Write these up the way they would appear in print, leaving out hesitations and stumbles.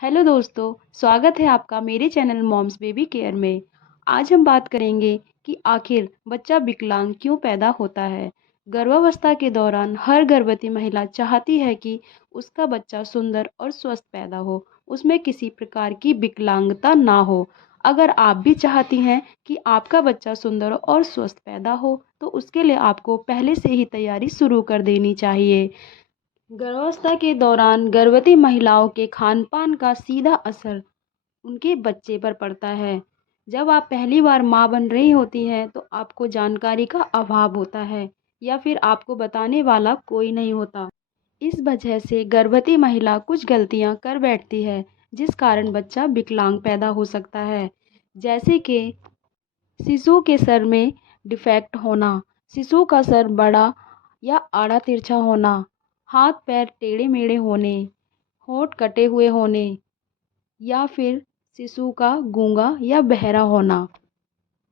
Hello दोस्तों, स्वागत है आपका मेरे चैनल मॉम्स बेबी केयर में। आज हम बात करेंगे कि आखिर बच्चा विकलांग क्यों पैदा होता है। गर्भावस्था के दौरान हर गर्भवती महिला चाहती है कि उसका बच्चा सुंदर और स्वस्थ पैदा हो, उसमें किसी प्रकार की विकलांगता ना हो। अगर आप भी चाहती हैं कि आपका बच्चा सुंदर और स्वस्थ पैदा हो, तो उसके लिए आपको पहले से ही तैयारी शुरू कर देनी चाहिए। गर्भावस्था के दौरान गर्भवती महिलाओं के खान-पान का सीधा असर उनके बच्चे पर पड़ता है। जब आप पहली बार माँ बन रही होती हैं, तो आपको जानकारी का अभाव होता है या फिर आपको बताने वाला कोई नहीं होता। इस वजह से गर्भवती महिला कुछ गलतियाँ कर बैठती है, जिस कारण बच्चा विकलांग पैदा हो सकता है। जैसे कि शिशु के सर में डिफेक्ट होना, शिशु का सर बड़ा या आड़ा तिरछा होना, हाथ पैर टेढ़े मेढ़े होने, होंठ कटे हुए होने या फिर शिशु का गूंगा या बहरा होना।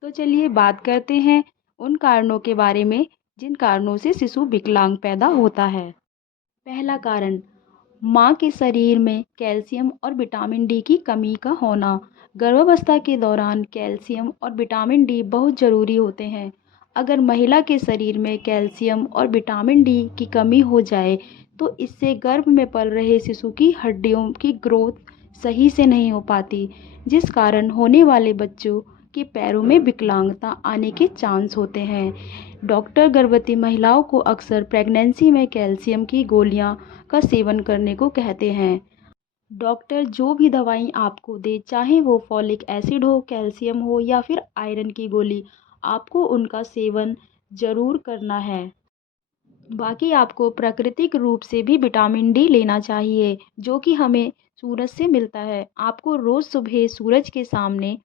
तो चलिए बात करते हैं उन कारणों के बारे में जिन कारणों से शिशु विकलांग पैदा होता है। पहला कारण, माँ के शरीर में कैल्शियम और विटामिन डी की कमी का होना। गर्भावस्था के दौरान कैल्शियम और विटामिन डी बहुत ज़रूरी होते हैं। अगर महिला के शरीर में कैल्शियम और विटामिन डी की कमी हो जाए, तो इससे गर्भ में पल रहे शिशु की हड्डियों की ग्रोथ सही से नहीं हो पाती, जिस कारण होने वाले बच्चों के पैरों में विकलांगता आने के चांस होते हैं। डॉक्टर गर्भवती महिलाओं को अक्सर प्रेगनेंसी में कैल्शियम की गोलियां का सेवन करने को कहते हैं। डॉक्टर जो भी दवाई आपको दे, चाहे वो फॉलिक एसिड हो, कैल्शियम हो या फिर आयरन की गोली, आपको उनका सेवन ज़रूर करना है। बाकी आपको प्राकृतिक रूप से भी विटामिन डी लेना चाहिए, जो कि हमें सूरज से मिलता है। आपको रोज़ सुबह सूरज के सामने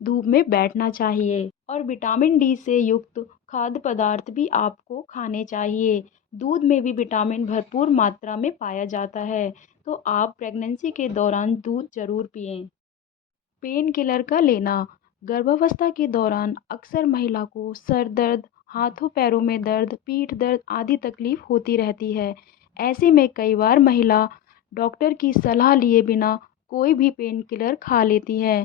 धूप में बैठना चाहिए और विटामिन डी से युक्त खाद्य पदार्थ भी आपको खाने चाहिए। दूध में भी विटामिन भरपूर मात्रा में पाया जाता है, तो आप प्रेगनेंसी के दौरान दूध ज़रूर पिएं। पेन किलर का लेना, गर्भावस्था के दौरान अक्सर महिला को सर दर्द, हाथों पैरों में दर्द, पीठ दर्द आदि तकलीफ होती रहती है। ऐसे में कई बार महिला डॉक्टर की सलाह लिए बिना कोई भी पेन किलर खा लेती है।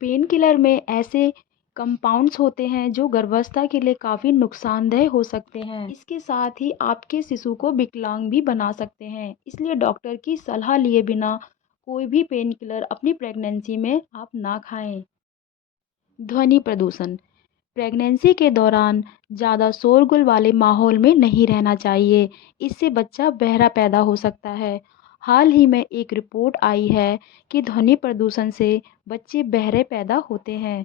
पेन किलर में ऐसे कंपाउंड्स होते हैं जो गर्भावस्था के लिए काफ़ी नुकसानदेह हो सकते हैं। इसके साथ ही आपके शिशु को विकलांग भी बना सकते हैं। इसलिए डॉक्टर की सलाह लिए बिना कोई भी पेन किलर अपनी प्रेगनेंसी में आप ना खाएं। ध्वनि प्रदूषण, प्रेगनेंसी के दौरान ज़्यादा शोरगुल वाले माहौल में नहीं रहना चाहिए। इससे बच्चा बहरा पैदा हो सकता है। हाल ही में एक रिपोर्ट आई है कि ध्वनि प्रदूषण से बच्चे बहरे पैदा होते हैं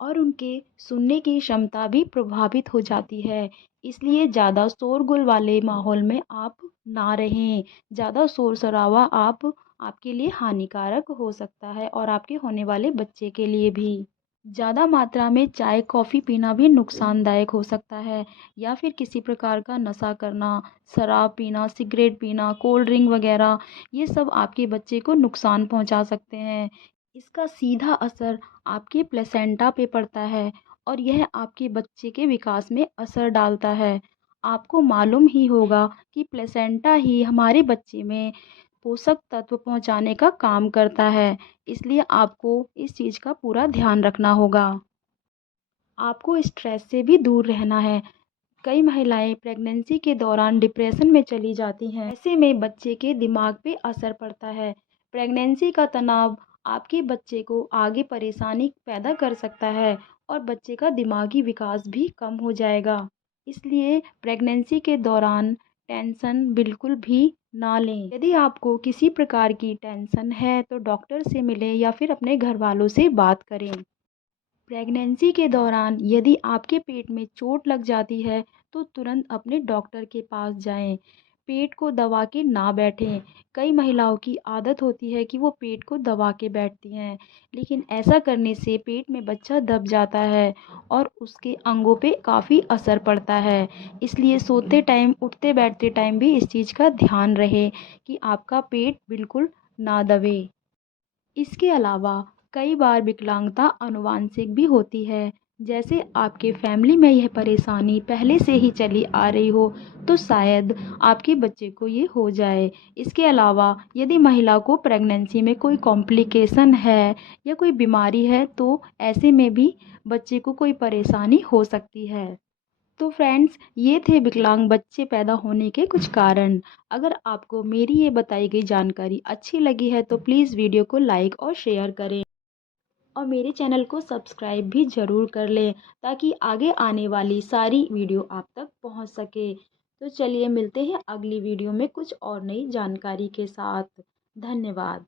और उनके सुनने की क्षमता भी प्रभावित हो जाती है। इसलिए ज़्यादा शोरगुल वाले माहौल में आप ना रहें। ज़्यादा शोर शराबा आपके लिए हानिकारक हो सकता है और आपके होने वाले बच्चे के लिए भी। ज़्यादा मात्रा में चाय कॉफ़ी पीना भी नुकसानदायक हो सकता है, या फिर किसी प्रकार का नशा करना, शराब पीना, सिगरेट पीना, कोल्ड ड्रिंक वगैरह, ये सब आपके बच्चे को नुकसान पहुंचा सकते हैं। इसका सीधा असर आपके प्लेसेंटा पे पड़ता है और यह आपके बच्चे के विकास में असर डालता है। आपको मालूम ही होगा कि प्लेसेंटा ही हमारे बच्चे में पोषक तत्व पहुंचाने का काम करता है। इसलिए आपको इस चीज़ का पूरा ध्यान रखना होगा। आपको स्ट्रेस से भी दूर रहना है। कई महिलाएं प्रेगनेंसी के दौरान डिप्रेशन में चली जाती हैं। ऐसे में बच्चे के दिमाग पे असर पड़ता है। प्रेगनेंसी का तनाव आपके बच्चे को आगे परेशानी पैदा कर सकता है और बच्चे का दिमागी विकास भी कम हो जाएगा। इसलिए प्रेगनेंसी के दौरान टेंशन बिल्कुल भी ना लें। यदि आपको किसी प्रकार की टेंशन है, तो डॉक्टर से मिलें या फिर अपने घर वालों से बात करें। प्रेगनेंसी के दौरान यदि आपके पेट में चोट लग जाती है, तो तुरंत अपने डॉक्टर के पास जाएं। पेट को दबा के ना बैठें। कई महिलाओं की आदत होती है कि वो पेट को दबा के बैठती हैं, लेकिन ऐसा करने से पेट में बच्चा दब जाता है और उसके अंगों पे काफ़ी असर पड़ता है। इसलिए सोते टाइम, उठते बैठते टाइम भी इस चीज़ का ध्यान रहे कि आपका पेट बिल्कुल ना दबे। इसके अलावा कई बार विकलांगता आनुवांशिक भी होती है, जैसे आपके फैमिली में यह परेशानी पहले से ही चली आ रही हो तो शायद आपके बच्चे को ये हो जाए। इसके अलावा यदि महिला को प्रेगनेंसी में कोई कॉम्प्लिकेशन है या कोई बीमारी है तो ऐसे में भी बच्चे को कोई परेशानी हो सकती है। तो फ्रेंड्स, ये थे विकलांग बच्चे पैदा होने के कुछ कारण। अगर आपको मेरी ये बताई गई जानकारी अच्छी लगी है तो प्लीज़ वीडियो को लाइक और शेयर करें और मेरे चैनल को सब्सक्राइब भी ज़रूर कर लें ताकि आगे आने वाली सारी वीडियो आप तक पहुंच सके। तो चलिए मिलते हैं अगली वीडियो में कुछ और नई जानकारी के साथ। धन्यवाद।